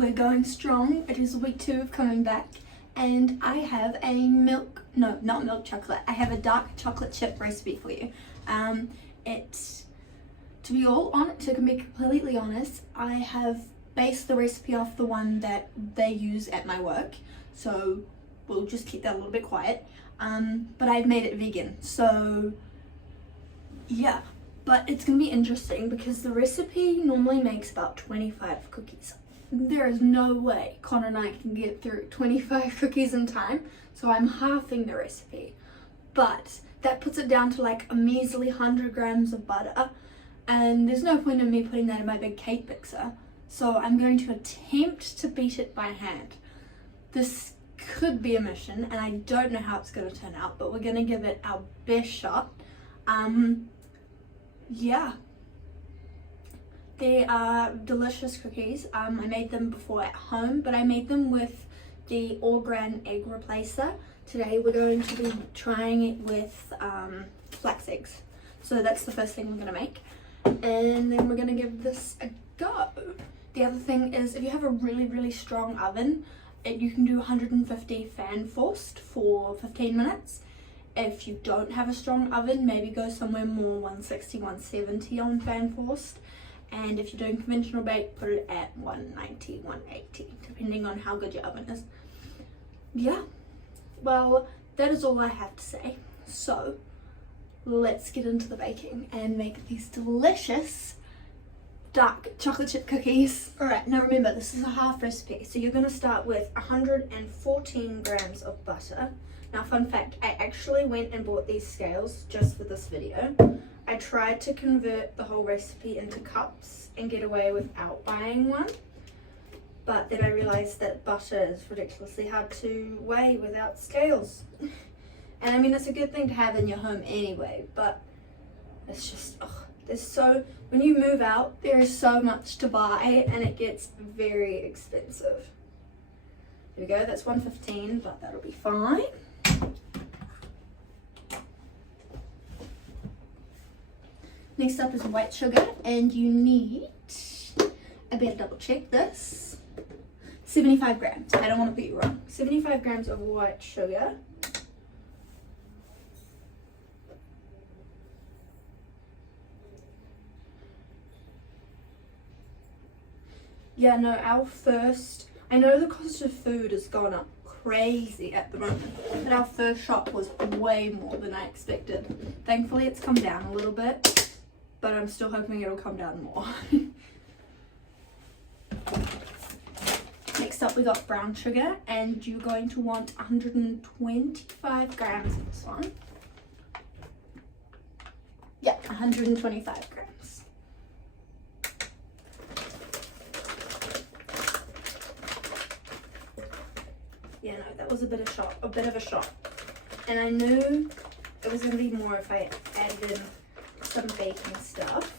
we're going strong. It is week 2 of coming back, and I have a not milk chocolate. I have a dark chocolate chip recipe for you. To be completely honest, I have based the recipe off the one that they use at my work, so we'll just keep that a little bit quiet. But I've made it vegan, so yeah. But it's gonna be interesting because the recipe normally makes about 25 cookies. There is no way Connor and I can get through 25 cookies in time, so I'm halving the recipe. But that puts it down to like a measly 100 grams of butter, and there's no point in me putting that in my big cake mixer, so I'm going to attempt to beat it by hand. This could be a mission, and I don't know how it's going to turn out, but we're going to give it our best shot. Yeah. They are delicious cookies. I made them before at home, but I made them with the all-bran egg replacer. Today we're going to be trying it with flax eggs. So that's the first thing we're going to make. And then we're going to give this a go. The other thing is, if you have a really, really strong oven, you can do 150 fan forced for 15 minutes. If you don't have a strong oven, maybe go somewhere more 160, 170 on fan forced. And if you're doing conventional bake, put it at 190, 180, depending on how good your oven is. Yeah, well, that is all I have to say. So let's get into the baking and make these delicious dark chocolate chip cookies. Alright, now remember, this is a half recipe, so you're going to start with 114 grams of butter. Now, fun fact, I actually went and bought these scales just for this video. I tried to convert the whole recipe into cups and get away without buying one, but then I realized that butter is ridiculously hard to weigh without scales. And I mean, it's a good thing to have in your home anyway, but it's just, when you move out, there is so much to buy and it gets very expensive. There we go, that's 115, but that'll be fine. Next up is white sugar, and you need, I better double check this, 75 grams. I don't want to put you wrong. 75 grams of white sugar. Yeah, no, I know the cost of food has gone up crazy at the moment, but our first shop was way more than I expected. Thankfully it's come down a little bit, but I'm still hoping it'll come down more. Next up we got brown sugar, and you're going to want 125 grams of this one. Yeah, 125 grams. Yeah, no, that was a bit of a shock. And I knew it was going to be more if I added in some baking stuff,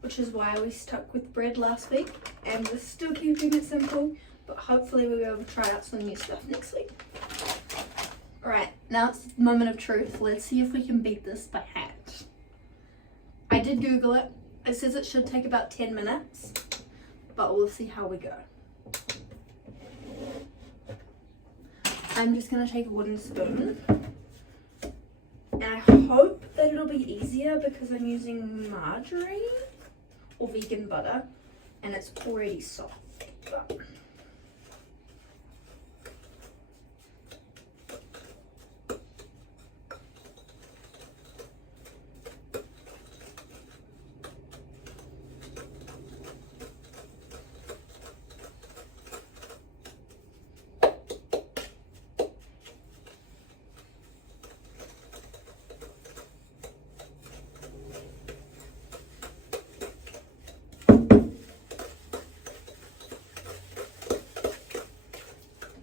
which is why we stuck with bread last week, and we're still keeping it simple, but hopefully we'll be able to try out some new stuff next week. Alright, now it's the moment of truth. Let's see if we can beat this by hand. I did Google it. It says it should take about 10 minutes, but we'll see how we go. I'm just going to take a wooden spoon, and I hope that it'll be easier because I'm using margarine or vegan butter, and it's already soft.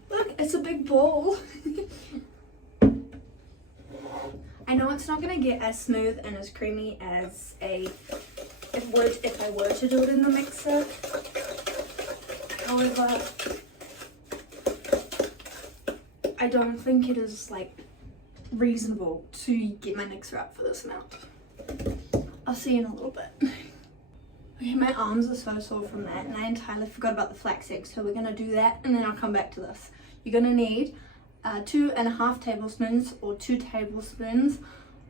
But it's a big bowl. I know it's not going to get as smooth and as creamy as if I were to do it in the mixer. However, I don't think it is like reasonable to get my mixer up for this amount. I'll see you in a little bit. Okay, my arms are so sore from that, and I entirely forgot about the flax eggs, so we're going to do that and then I'll come back to this. You're going to need 2.5 tablespoons or 2 tablespoons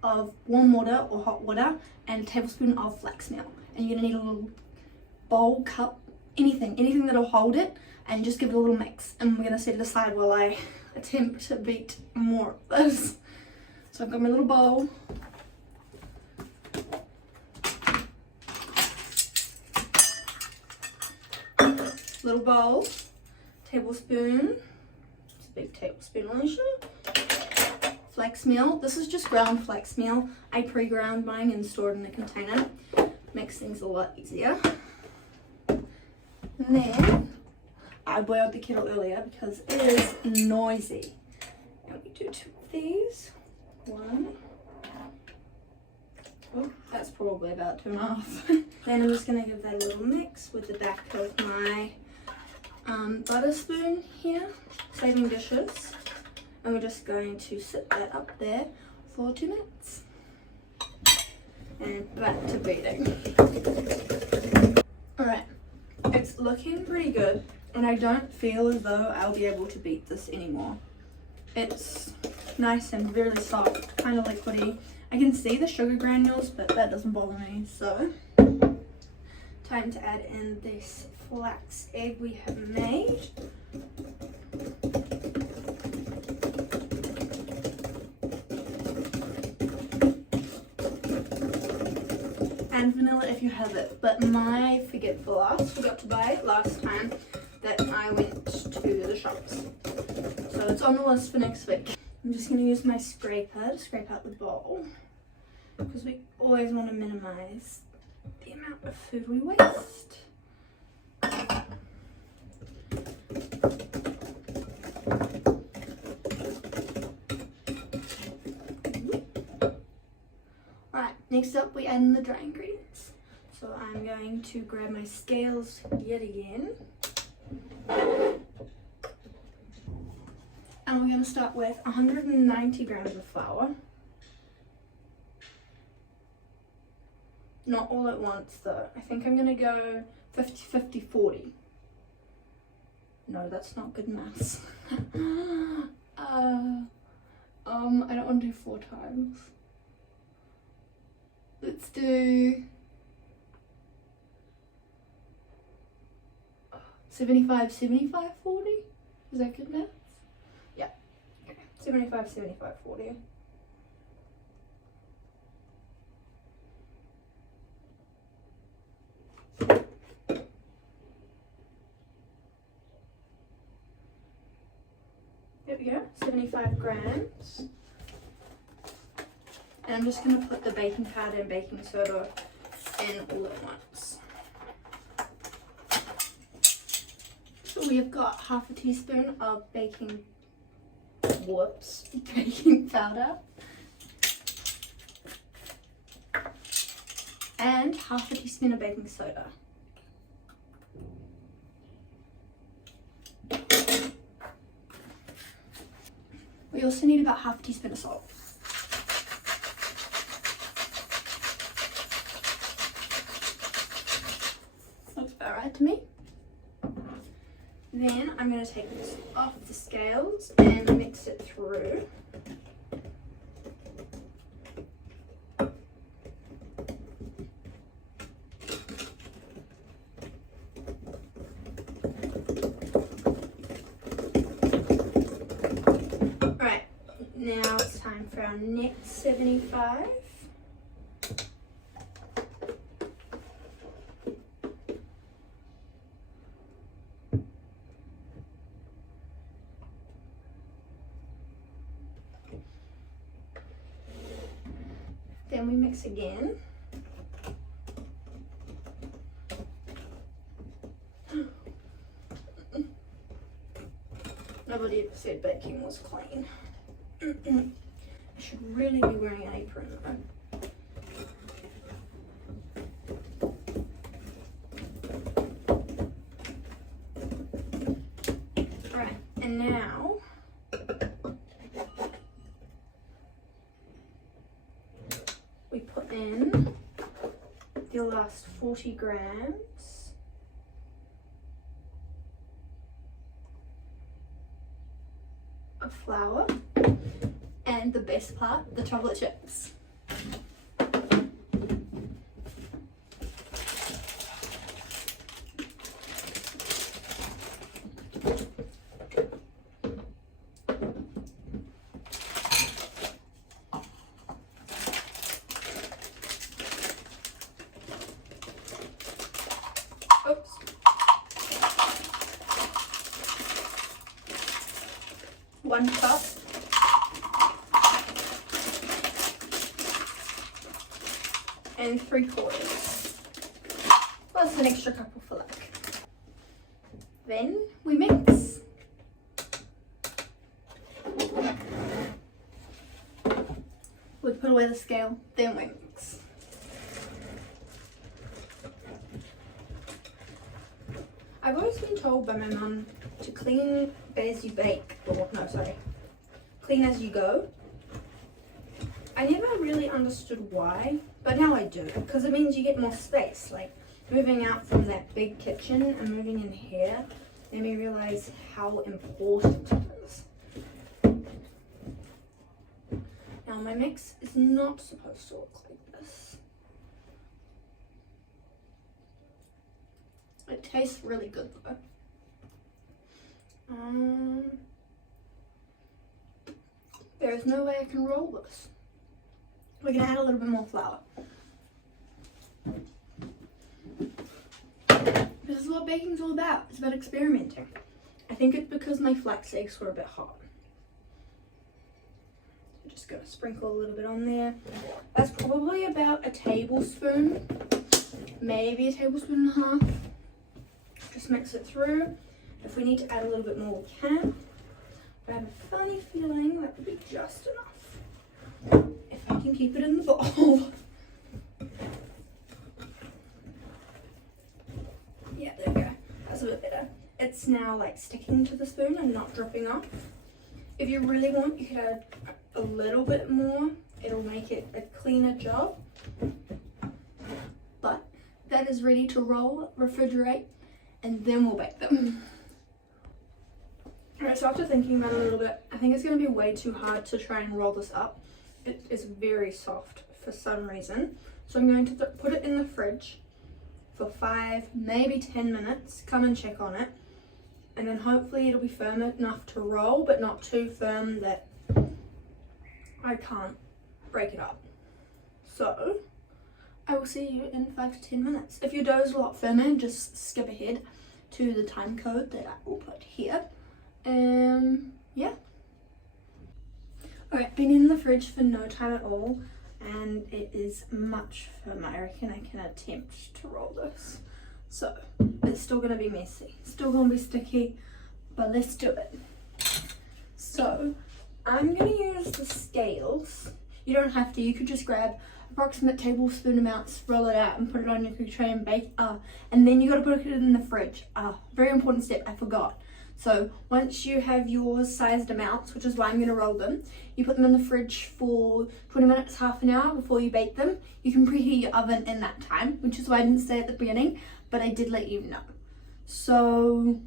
of warm water or hot water and a tablespoon of flax meal. And you're going to need a little bowl, cup, anything that'll hold it, and just give it a little mix. And we're going to set it aside while I attempt to beat more of this. So I've got my little bowl. Little bowl, tablespoon, it's a big tablespoon, Alicia. Flax meal. This is just ground flax meal. I pre-ground mine and stored in a container. Makes things a lot easier. And then I boiled the kettle earlier because it is noisy. And we do 2 of these. 1. Oh, that's probably about 2.5. Then I'm just going to give that a little mix with the back of my butter spoon here, saving dishes. And we're just going to sit that up there for 2 minutes. And back to beating. Alright, it's looking pretty good, and I don't feel as though I'll be able to beat this anymore. It's nice and really soft, kind of liquidy. I can see the sugar granules, but that doesn't bother me. So, time to add in this flax egg we have made. And vanilla if you have it, but my forgot to buy it last time that I went to the shops. So it's on the list for next week. I'm just going to use my scraper to scrape out the bowl, because we always want to minimize the amount of food we waste. Alright, next up we add in the dry ingredients. So I'm going to grab my scales yet again. And we're going to start with 190 grams of flour. Not all at once though. I think I'm going to go 50-50-40. No, that's not good maths. I don't want to do 4 times. Let's do 75-75-40. Is that good maths? Yeah. Okay. 75-75-40. There we go, 75 grams. And I'm just going to put the baking powder and baking soda in all at once. So we have got half a teaspoon of baking powder. And half a teaspoon of baking soda. We also need about half a teaspoon of salt. Looks about right to me. Then I'm going to take this off the scales and mix it through. Alright, now it's time for our next 75. Then we mix again. Nobody ever said baking was clean. I should really be wearing an apron though. Alright, and now we put in the the last 40 grams. Of flour. And the best part, the chocolate chips. Oops. One cup. And 3/4, plus an extra cup of Flax. Then we mix. We put away the scale, then we mix. I've always been told by my mum to clean as you bake, or no, sorry, clean as you go. I never really understood why, but now I do, because it means you get more space. Like moving out from that big kitchen and moving in here made me realize how important it is. Now my mix is not supposed to look like this. It tastes really good though. There is no way I can roll this. We're going to add a little bit more flour. This is what baking's all about. It's about experimenting. I think it's because my flax eggs were a bit hot. I'm just going to sprinkle a little bit on there. That's probably about a tablespoon, maybe a tablespoon and a half. Just mix it through. If we need to add a little bit more, we can. But I have a funny feeling that would be just enough. I can keep it in the bowl. Yeah, there we go. That's a bit better. It's now like sticking to the spoon and not dripping off. If you really want, you could add a little bit more. It'll make it a cleaner job. But that is ready to roll, refrigerate, and then we'll bake them. Alright, so after thinking about it a little bit, I think it's going to be way too hard to try and roll this up. It is very soft for some reason. So I'm going to put it in the fridge for 5, maybe 10 minutes. Come and check on it. And then hopefully it'll be firm enough to roll, but not too firm that I can't break it up. So I will see you in 5 to 10 minutes. If your dough is a lot firmer, just skip ahead to the time code that I will put here. Yeah. Alright, been in the fridge for no time at all, and it is much firmer. I reckon I can attempt to roll this. So, it's still going to be messy, still going to be sticky, but let's do it. So, I'm going to use the scales. You don't have to, you could just grab approximate tablespoon amounts, roll it out and put it on your cookie tray and bake. And then you got to put it in the fridge. Very important step, I forgot. So once you have your sized amounts, which is why I'm going to roll them, you put them in the fridge for 20 minutes, half an hour before you bake them. You can preheat your oven in that time, which is why I didn't say at the beginning, but I did let you know. So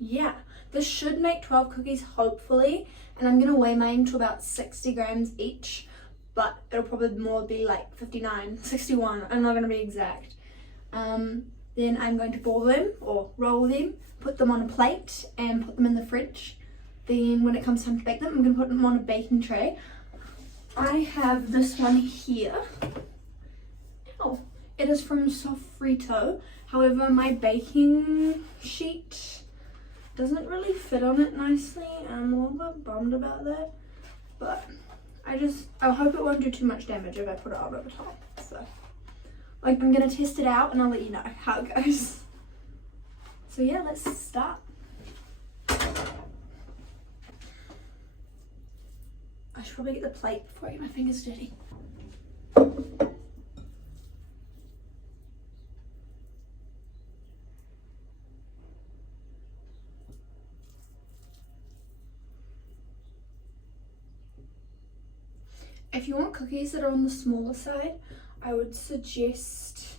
yeah, this should make 12 cookies hopefully, and I'm going to weigh mine to about 60 grams each, but it'll probably more be like 59, 61, I'm not going to be exact. Then I'm going to ball them or roll them, put them on a plate and put them in the fridge. Then when it comes time to bake them, I'm going to put them on a baking tray. I have this one here. Oh, it is from Sofrito. However, my baking sheet doesn't really fit on it nicely. I'm a little bit bummed about that. But I hope it won't do too much damage if I put it on over top. So like, I'm going to test it out and I'll let you know how it goes. So yeah, let's start. I should probably get the plate before I get my fingers dirty. If you want cookies that are on the smaller side, I would suggest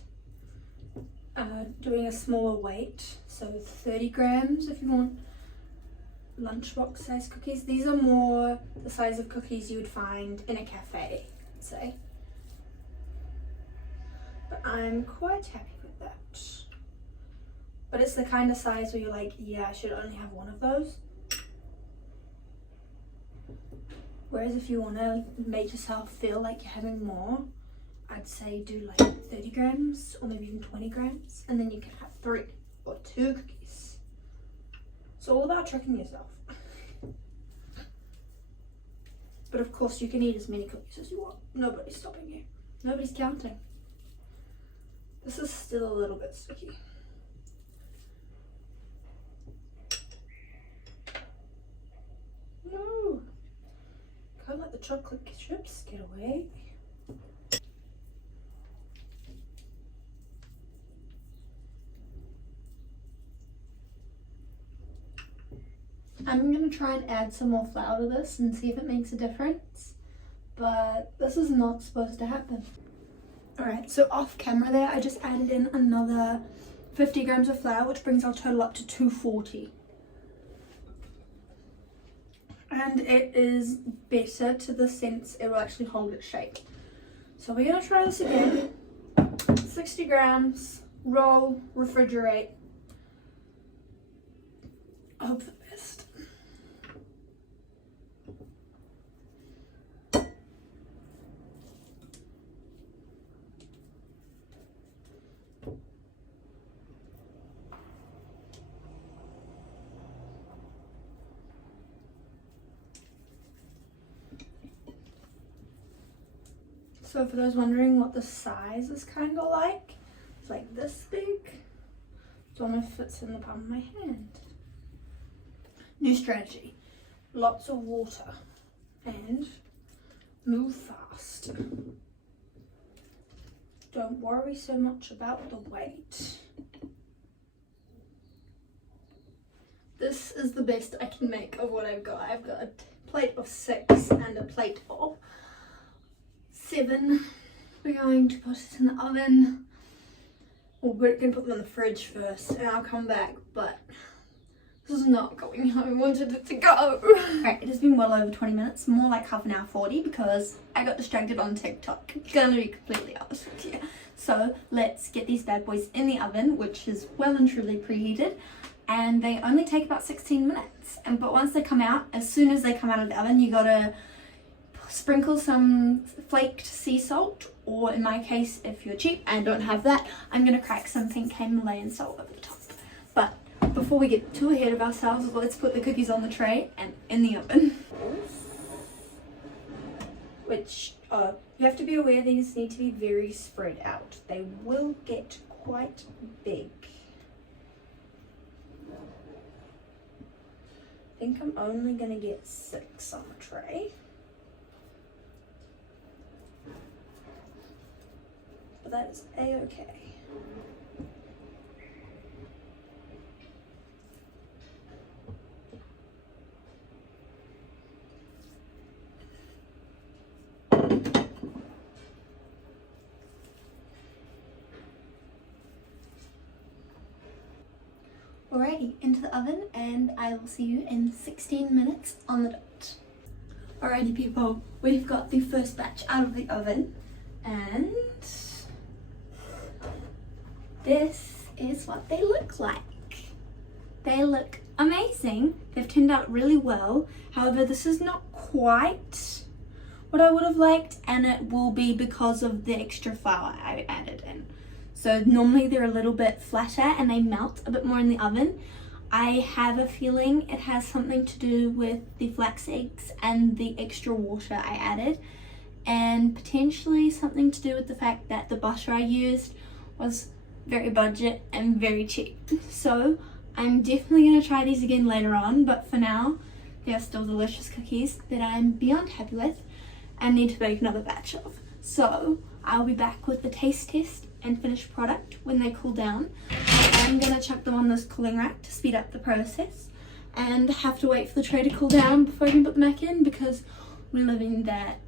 doing a smaller weight, so 30 grams if you want lunchbox size cookies. These are more the size of cookies you would find in a cafe, I'd say. But I'm quite happy with that. But it's the kind of size where you're like, yeah, I should only have one of those. Whereas if you want to make yourself feel like you're having more, I'd say do like 30 grams or maybe even 20 grams, and then you can have 3 or 2 cookies. It's all about tricking yourself. But of course you can eat as many cookies as you want. Nobody's stopping you. Nobody's counting. This is still a little bit sticky. No! Can't let the chocolate chips get away. I'm going to try and add some more flour to this and see if it makes a difference, but this is not supposed to happen. Alright, so off camera there, I just added in another 50 grams of flour, which brings our total up to 240. And it is better to the sense it will actually hold its shape. So we're going to try this again. 60 grams, roll, refrigerate. Hope for the best. So for those wondering what the size is kind of like, it's like this big. Don't know if it fits in the palm of my hand. New strategy, lots of water and move fast. Don't worry so much about the weight. This is the best I can make of what I've got. I've got a plate of 6 and a plate of 7. We're going to put it in the oven. Well, we're going to put them in the fridge first and I'll come back, but this is not going how I wanted it to go. Right, it has been well over 20 minutes, more like half an hour 40 because I got distracted on TikTok. Gonna be completely honest with you. So let's get these bad boys in the oven, which is well and truly preheated, and they only take about 16 minutes. But once they come out, as soon as they come out of the oven, you gotta sprinkle some flaked sea salt, or in my case, if you're cheap and don't have that, I'm gonna crack some pink Himalayan salt over the top. But before we get too ahead of ourselves, let's put the cookies on the tray and in the oven. Which, you have to be aware these need to be very spread out. They will get quite big. I think I'm only gonna get 6 on the tray. But that is a-okay. Alrighty, into the oven, and I will see you in 16 minutes on the dot. Alrighty people, we've got the first batch out of the oven, and this is what they look like. They look amazing. They've turned out really well. However, this is not quite what I would have liked, and it will be because of the extra flour I added in. So normally they're a little bit flatter and they melt a bit more in the oven. I have a feeling it has something to do with the flax eggs and the extra water I added, and potentially something to do with the fact that the butter I used was very budget and very cheap. So I'm definitely going to try these again later on, but for now they are still delicious cookies that I'm beyond happy with and need to make another batch of. So I'll be back with the taste test and finished product when they cool down. I'm going to chuck them on this cooling rack to speed up the process, and have to wait for the tray to cool down before I can put them back in because we're living that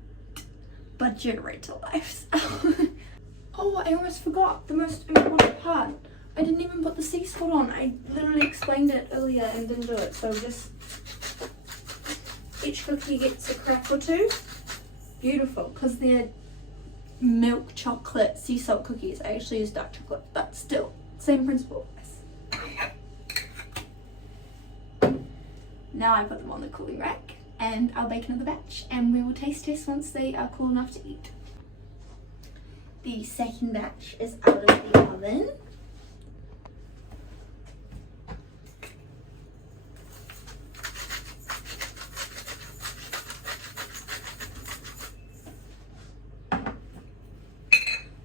budget rental lifestyle. Oh, I almost forgot the most important part. I didn't even put the sea salt on. I literally explained it earlier and didn't do it. So just each cookie gets a crack or two. Beautiful, because they're milk chocolate sea salt cookies. I actually use dark chocolate, but still, same principle. Now I put them on the cooling rack and I'll bake another batch and we will taste test once they are cool enough to eat. The second batch is out of the oven.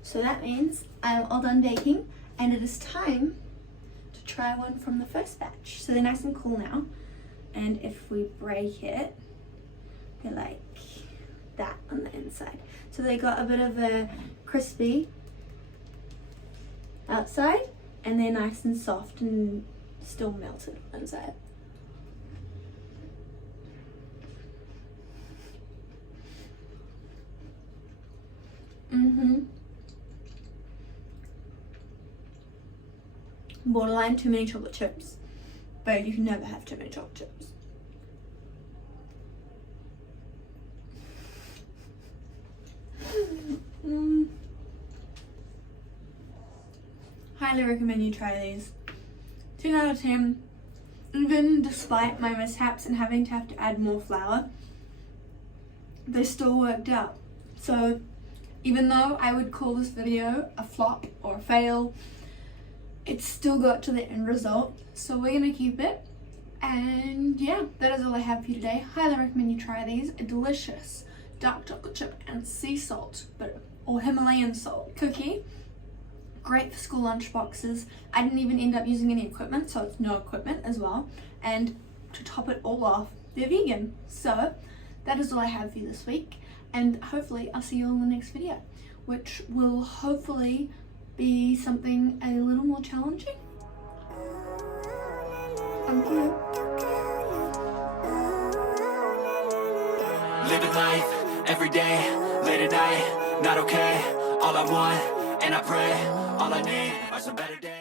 So that means I'm all done baking and it is time to try one from the first batch. So they're nice and cool now, and if we break it, they're like that on the inside. So they got a bit of a crispy outside and they're nice and soft and still melted inside. Borderline too many chocolate chips, but you can never have too many chocolate chips. Highly recommend you try these. 10 out of 10. Even despite my mishaps and having to have to add more flour, they still worked out. So even though I would call this video a flop or a fail, it still got to the end result. So we're gonna keep it. And yeah, that is all I have for you today. Highly recommend you try these. A delicious dark chocolate chip and sea salt, or Himalayan salt cookie. Great for school lunch boxes. I didn't even end up using any equipment, so it's no equipment as well. And to top it all off, they're vegan. So that is all I have for you this week. And hopefully I'll see you all in the next video, which will hopefully be something a little more challenging. Thank you. Living life, every day, late at night, not okay. All I want, and I pray, all I need are some better days.